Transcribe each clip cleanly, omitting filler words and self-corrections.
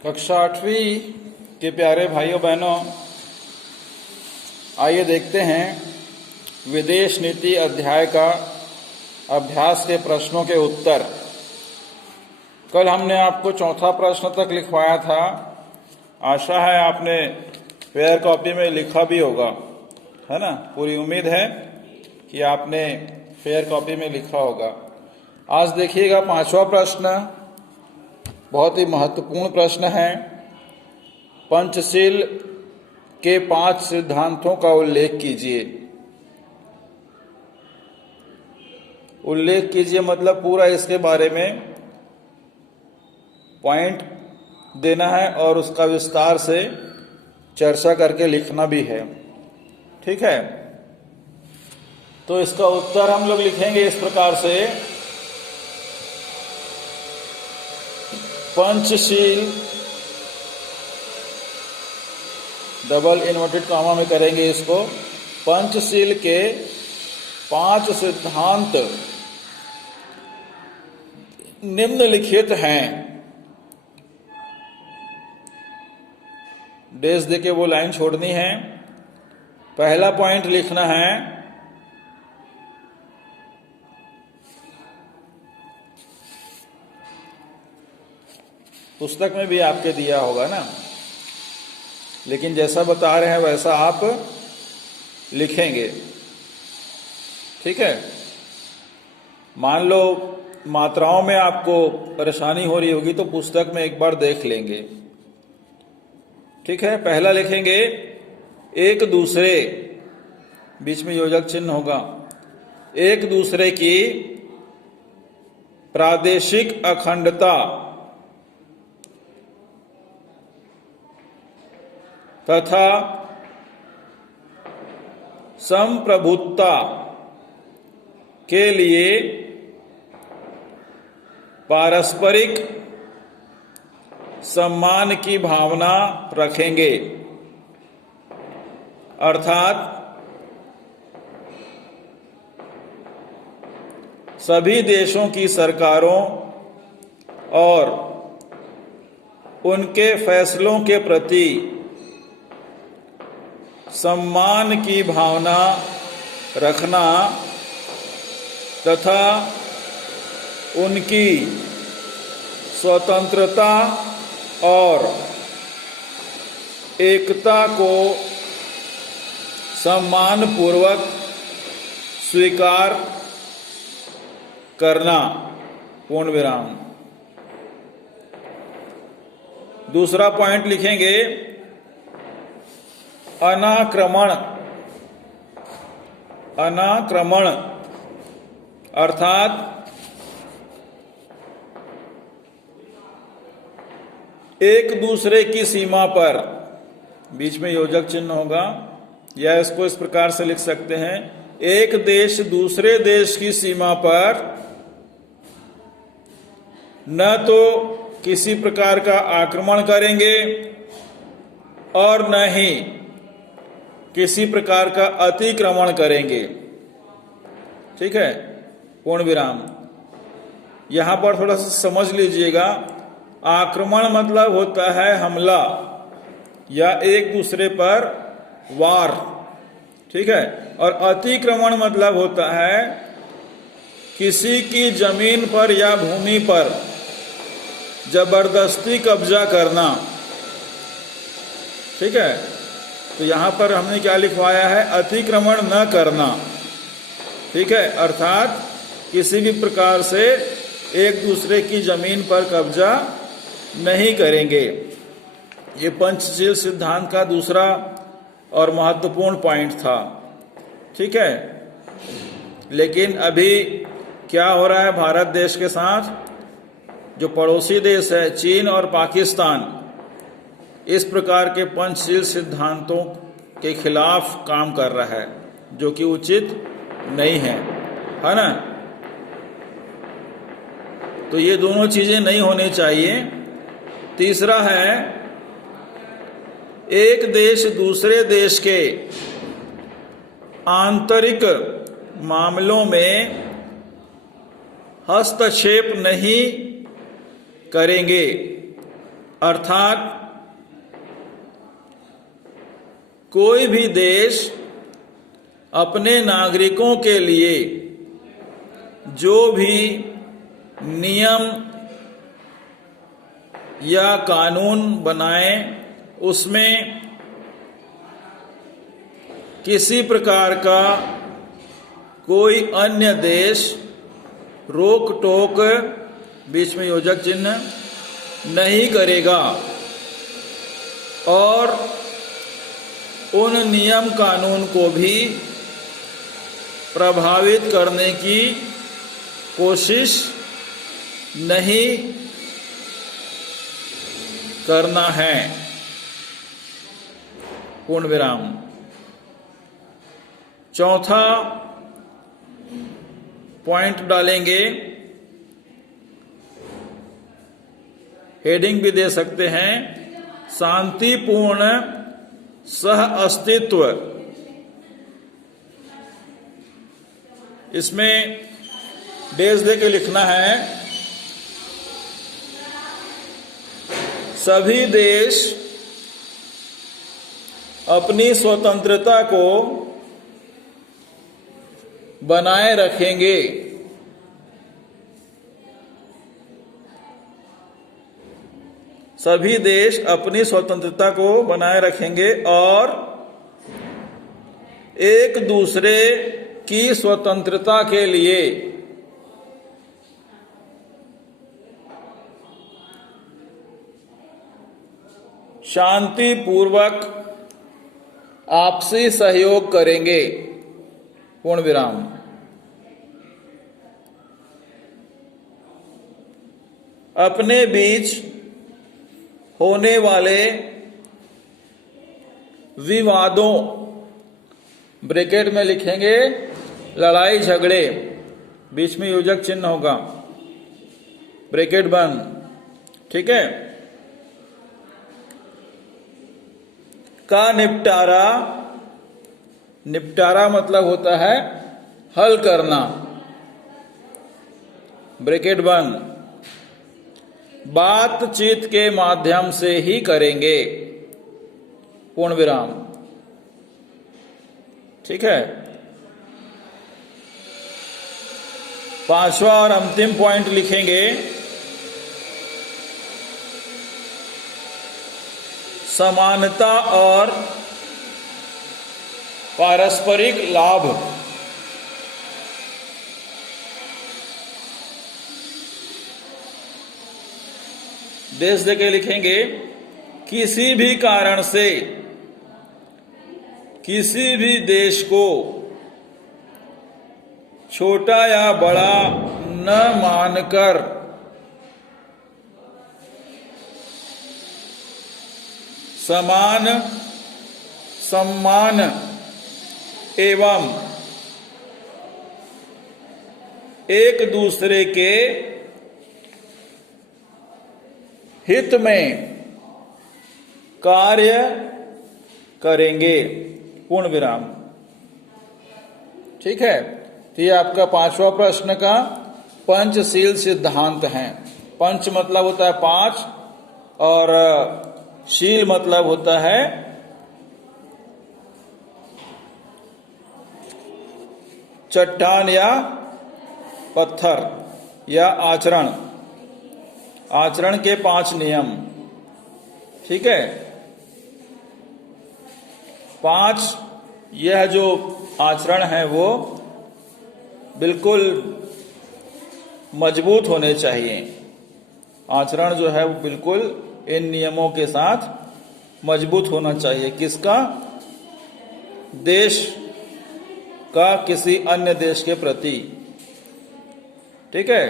कक्षा 8वीं के प्यारे भाइयों बहनों, आइए देखते हैं विदेश नीति अध्याय का अभ्यास के प्रश्नों के उत्तर। कल हमने आपको चौथा प्रश्न तक लिखवाया था। आशा है आपने फेयर कॉपी में लिखा भी होगा, है ना। पूरी उम्मीद है कि आपने फेयर कॉपी में लिखा होगा। आज देखिएगा पांचवा प्रश्न, बहुत ही महत्वपूर्ण प्रश्न है। पंचशील के 5 सिद्धांतों का उल्लेख कीजिए। उल्लेख कीजिए मतलब पूरा इसके बारे में पॉइंट देना है और उसका विस्तार से चर्चा करके लिखना भी है, ठीक है। तो इसका उत्तर हम लोग लिखेंगे इस प्रकार से। पंचशील, डबल इन्वर्टेड कॉमा में करेंगे इसको। पंचशील के 5 सिद्धांत निम्नलिखित हैं। डेज देके वो लाइन छोड़नी है। पहला पॉइंट लिखना है, पुस्तक में भी आपके दिया होगा ना, लेकिन जैसा बता रहे हैं वैसा आप लिखेंगे, ठीक है। मान लो मात्राओं में आपको परेशानी हो रही होगी तो पुस्तक में एक बार देख लेंगे, ठीक है। पहला लिखेंगे, एक दूसरे, बीच में योजक चिन्ह होगा, एक दूसरे की प्रादेशिक अखंडता तथा संप्रभुता के लिए पारस्परिक सम्मान की भावना रखेंगे। अर्थात सभी देशों की सरकारों और उनके फैसलों के प्रति सम्मान की भावना रखना तथा उनकी स्वतंत्रता और एकता को सम्मानपूर्वक स्वीकार करना, पूर्ण विराम। दूसरा पॉइंट लिखेंगे, अनाक्रमण। अनाक्रमण अर्थात एक दूसरे की सीमा पर, बीच में योजक चिन्ह होगा, या इसको इस प्रकार से लिख सकते हैं, एक देश दूसरे देश की सीमा पर न तो किसी प्रकार का आक्रमण करेंगे और न ही किसी प्रकार का अतिक्रमण करेंगे, ठीक है, पूर्ण विराम। यहां पर थोड़ा सा समझ लीजिएगा। आक्रमण मतलब होता है हमला या एक दूसरे पर वार, ठीक है। और अतिक्रमण मतलब होता है किसी की जमीन पर या भूमि पर जबरदस्ती कब्जा करना, ठीक है। तो यहां पर हमने क्या लिखवाया है, अतिक्रमण न करना, ठीक है। अर्थात किसी भी प्रकार से एक दूसरे की जमीन पर कब्जा नहीं करेंगे। ये पंचशील सिद्धांत का दूसरा और महत्वपूर्ण पॉइंट था, ठीक है। लेकिन अभी क्या हो रहा है भारत देश के साथ, जो पड़ोसी देश है चीन और पाकिस्तान, इस प्रकार के पंचशील सिद्धांतों के खिलाफ काम कर रहा है, जो कि उचित नहीं है ना। तो ये दोनों चीजें नहीं होनी चाहिए। तीसरा है, एक देश दूसरे देश के आंतरिक मामलों में हस्तक्षेप नहीं करेंगे। अर्थात कोई भी देश अपने नागरिकों के लिए जो भी नियम या कानून बनाए उसमें किसी प्रकार का कोई अन्य देश रोक टोक, बीच में योजक चिन्ह, नहीं करेगा और उन नियम कानून को भी प्रभावित करने की कोशिश नहीं करना है। पूर्ण विराम। चौथा पॉइंट डालेंगे, हेडिंग भी दे सकते हैं, शांतिपूर्ण सह अस्तित्व। इसमें डेज दे के लिखना है, सभी देश अपनी स्वतंत्रता को बनाए रखेंगे। सभी देश अपनी स्वतंत्रता को बनाए रखेंगे और एक दूसरे की स्वतंत्रता के लिए शांतिपूर्वक आपसी सहयोग करेंगे। पूर्ण विराम। अपने बीच होने वाले विवादों, ब्रैकेट में लिखेंगे लड़ाई झगड़े, बीच में योजक चिन्ह होगा, ब्रैकेट बंद, ठीक है, का निपटारा। निपटारा मतलब होता है हल करना, ब्रैकेट बंद, बातचीत के माध्यम से ही करेंगे। पूर्ण विराम। ठीक है। पांचवा और अंतिम पॉइंट लिखेंगे, समानता और पारस्परिक लाभ। देश देके लिखेंगे, किसी भी कारण से किसी भी देश को छोटा या बड़ा न मानकर समान सम्मान एवं एक दूसरे के हित में कार्य करेंगे। पूर्ण विराम। ठीक है। तो ये आपका पांचवा प्रश्न का पंचशील सिद्धांत है। पंच मतलब होता है पांच और शील मतलब होता है चट्टान या पत्थर या आचरण। आचरण के 5 नियम। ठीक है। 5 यह जो आचरण है वो बिल्कुल मजबूत होने चाहिए। आचरण जो है वो बिल्कुल इन नियमों के साथ मजबूत होना चाहिए। किसका? देश का किसी अन्य देश के प्रति। ठीक है।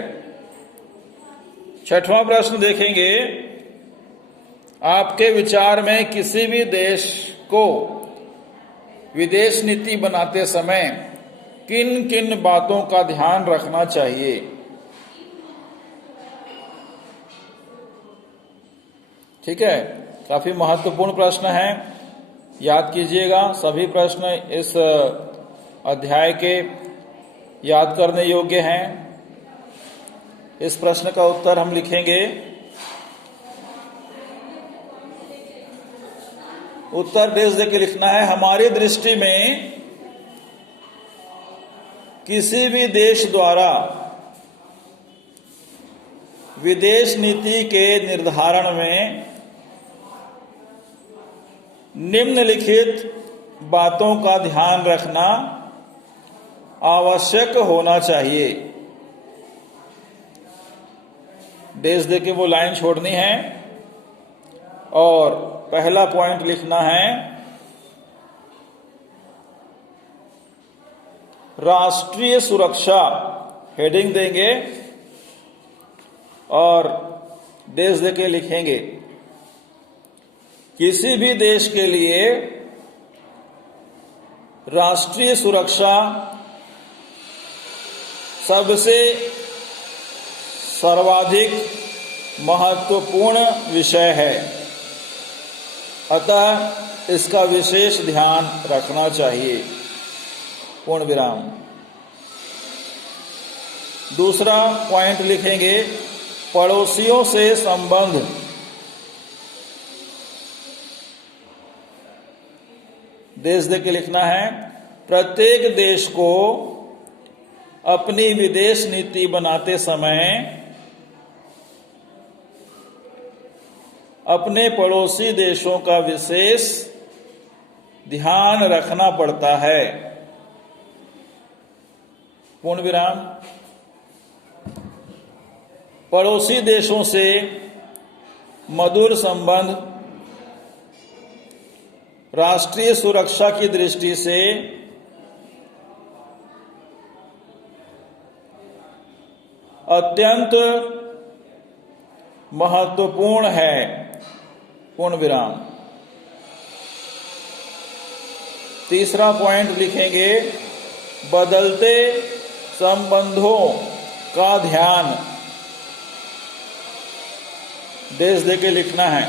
6वां प्रश्न देखेंगे, आपके विचार में किसी भी देश को विदेश नीति बनाते समय किन किन बातों का ध्यान रखना चाहिए? ठीक है। काफी महत्वपूर्ण प्रश्न है, याद कीजिएगा। सभी प्रश्न इस अध्याय के याद करने योग्य हैं। इस प्रश्न का उत्तर हम लिखेंगे, उत्तर डेज देके लिखना है। हमारी दृष्टि में किसी भी देश द्वारा विदेश नीति के निर्धारण में निम्नलिखित बातों का ध्यान रखना आवश्यक होना चाहिए। डेज दे के वो लाइन छोड़नी है और पहला पॉइंट लिखना है राष्ट्रीय सुरक्षा, हेडिंग देंगे और डेज दे के लिखेंगे किसी भी देश के लिए राष्ट्रीय सुरक्षा सबसे सर्वाधिक महत्वपूर्ण विषय है, अतः इसका विशेष ध्यान रखना चाहिए। पूर्ण विराम। दूसरा पॉइंट लिखेंगे पड़ोसियों से संबंध। देश दे के लिखना है प्रत्येक देश को अपनी विदेश नीति बनाते समय अपने पड़ोसी देशों का विशेष ध्यान रखना पड़ता है। पूर्ण विराम। पड़ोसी देशों से मधुर संबंध राष्ट्रीय सुरक्षा की दृष्टि से अत्यंत महत्वपूर्ण है। पूर्ण विराम। तीसरा पॉइंट लिखेंगे बदलते संबंधों का ध्यान। देश दे के लिखना है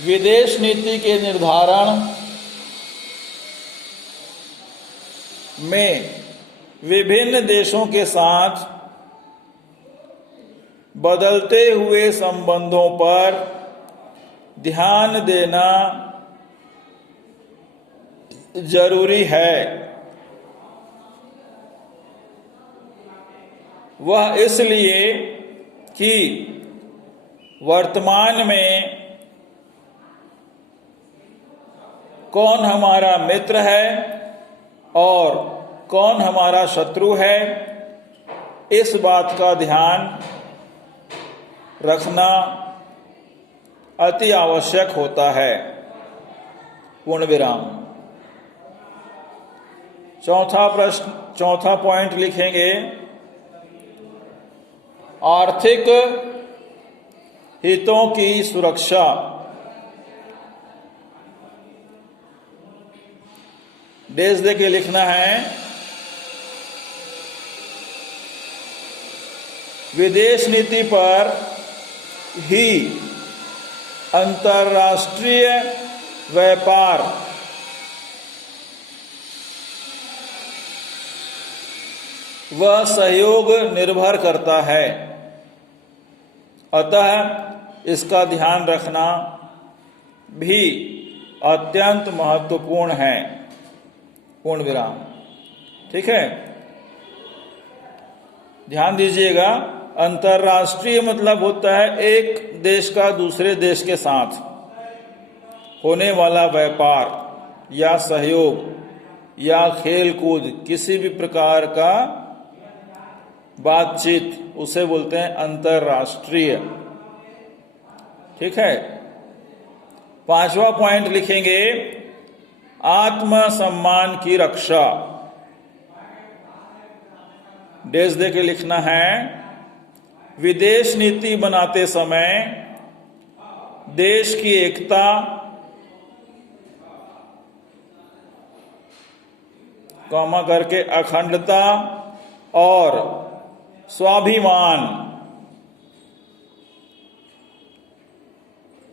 विदेश नीति के निर्धारण में विभिन्न देशों के साथ बदलते हुए संबंधों पर ध्यान देना जरूरी है। वह इसलिए कि वर्तमान में कौन हमारा मित्र है और कौन हमारा शत्रु है, इस बात का ध्यान रखना अति आवश्यक होता है। पूर्ण विराम। चौथा पॉइंट लिखेंगे आर्थिक हितों की सुरक्षा। देश दे के लिखना है विदेश नीति पर ही अंतर्राष्ट्रीय व्यापार व सहयोग निर्भर करता है, अतः इसका ध्यान रखना भी अत्यंत महत्वपूर्ण है। पूर्ण विराम। ठीक है, ध्यान दीजिएगा अंतर्राष्ट्रीय मतलब होता है एक देश का दूसरे देश के साथ होने वाला व्यापार या सहयोग या खेल कूद, किसी भी प्रकार का बातचीत, उसे बोलते हैं अंतर्राष्ट्रीय। ठीक है। पांचवा पॉइंट लिखेंगे आत्मसम्मान की रक्षा। डेज दे के लिखना है विदेश नीति बनाते समय देश की एकता, कॉमा करके अखंडता और स्वाभिमान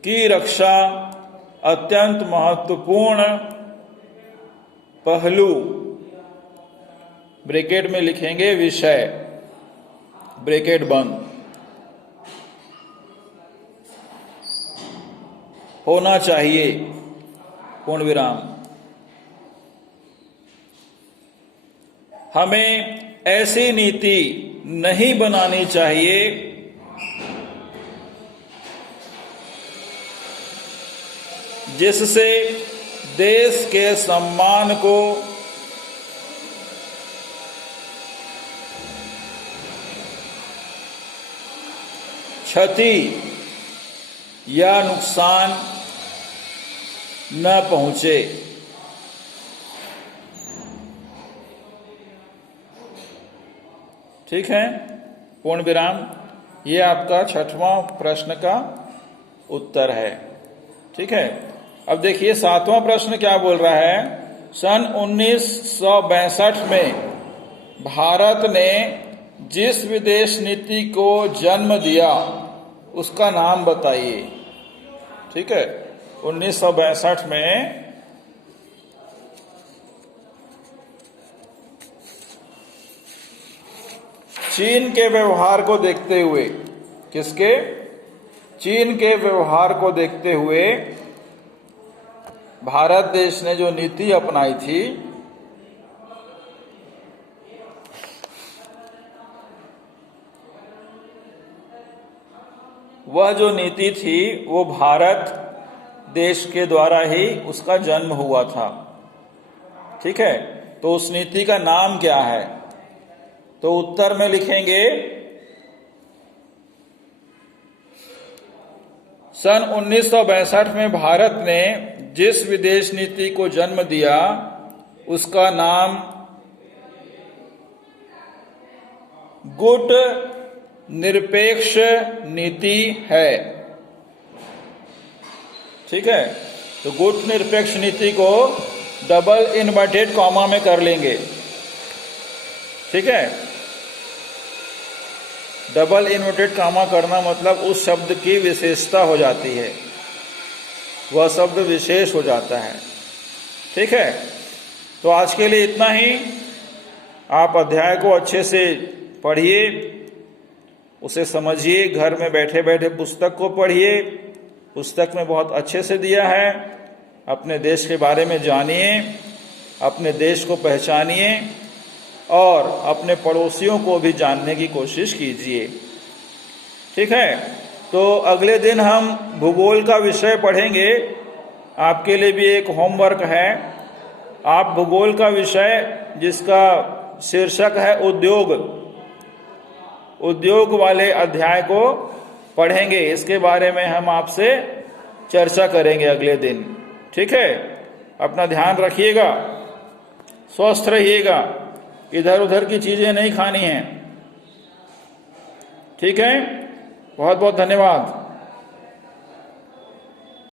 की रक्षा अत्यंत महत्वपूर्ण पहलू, ब्रैकेट में लिखेंगे विषय, ब्रैकेट बंद, होना चाहिए, पूर्ण विराम। हमें ऐसी नीति नहीं बनानी चाहिए जिससे देश के सम्मान को क्षति या नुकसान न पहुंचे। ठीक है, पूर्ण विराम। ये आपका 6वां प्रश्न का उत्तर है। ठीक है, अब देखिए 7वां प्रश्न क्या बोल रहा है। सन 1962 में भारत ने जिस विदेश नीति को जन्म दिया उसका नाम बताइए। ठीक है, 1962 में चीन के व्यवहार को देखते हुए, किसके? चीन के व्यवहार को देखते हुए भारत देश ने जो नीति अपनाई थी वह जो नीति थी वो भारत देश के द्वारा ही उसका जन्म हुआ था। ठीक है, तो उस नीति का नाम क्या है? तो उत्तर में लिखेंगे सन 1962 में भारत ने जिस विदेश नीति को जन्म दिया उसका नाम गुट निरपेक्ष नीति है। ठीक है, तो गुट निरपेक्ष नीति को डबल इन्वर्टेड कॉमा में कर लेंगे। ठीक है, डबल इन्वर्टेड कॉमा करना मतलब उस शब्द की विशेषता हो जाती है, वह शब्द विशेष हो जाता है। ठीक है, तो आज के लिए इतना ही। आप अध्याय को अच्छे से पढ़िए, उसे समझिए, घर में बैठे बैठे पुस्तक को पढ़िए। पुस्तक में बहुत अच्छे से दिया है। अपने देश के बारे में जानिए, अपने देश को पहचानिए और अपने पड़ोसियों को भी जानने की कोशिश कीजिए। ठीक है, तो अगले दिन हम भूगोल का विषय पढ़ेंगे। आपके लिए भी एक होमवर्क है। आप भूगोल का विषय जिसका शीर्षक है उद्योग, उद्योग वाले अध्याय को पढ़ेंगे। इसके बारे में हम आपसे चर्चा करेंगे अगले दिन। ठीक है, अपना ध्यान रखिएगा, स्वस्थ रहिएगा, इधर उधर की चीजें नहीं खानी हैं। ठीक है, बहुत बहुत धन्यवाद।